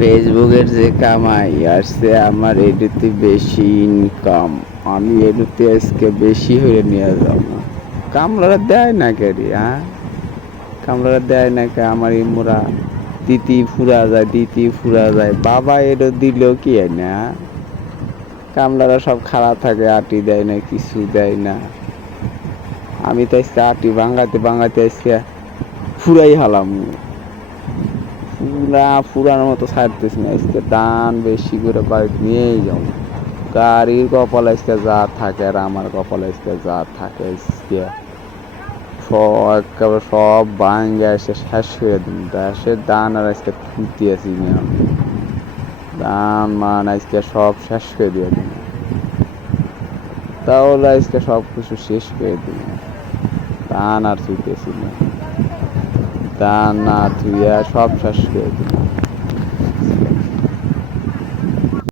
ফেসবুকের যে কামাই আসছে আমার এটাতে বেশি ইনকাম। আমি এটাতে আজকে বেশি হয়ে নিয়ে যাব। কামলারা দেয় না কেরি, হ্যাঁ? কামলারা দেয় না কে? আমার এই মোরা দিতি ফুরা যায় বাবা, এটা দিল কি হয় না? কামলারা সব খারাপ থাকে, আটি দেয় না, কিছু দেয় না। আমি তো আজকে আটি ভাঙাতে আজকে ফুরাই হলাম। ফুরানোর মতো ছাড়তেছি না, আজকে দান বেশি করে বাড়িতে নিয়েই যাও। গাড়ির কপাল আজকে যা থাকে আর আমার কপাল আজকে যা থাকে আজকে একেবারে সব ভাঙ্গে এসে শেষ হয়ে দিন। দেশের দান আর আজকে ফুটি আছি না, দান মান আজকে সব শেষ করে দিয়ে দিন। তাহলে আজকে সব কিছু শেষ করে দিন। দান আর ছুটেছি না, দান না ধুইয়া সব শেষ করে দিন।